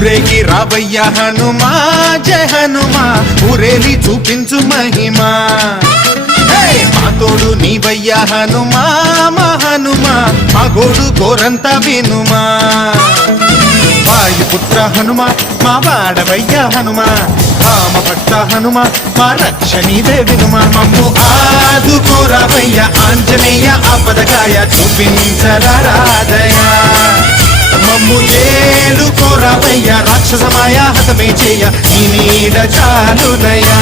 ఊరేగి రావయ్య హనుమా జయ హనుమా ఊరేలి చూపించు మహిమా మా తోడు నీవయ్య హనుమా మా హనుమా మా గోడు గోరంత వినుమా వాయుపుత్ర హనుమా మా వాడవయ్య హనుమా రామభక్త హనుమా మా రక్షణీదే వినుమా మమ్ము ఆదుకోరావయ్య ఆంజనేయ ఆపదకాయ చూపించరాదయ మమ్ము ఏలుకోరావయ్య రాక్షసమాయ హతమే చేయ నీ నీడ చాలునయా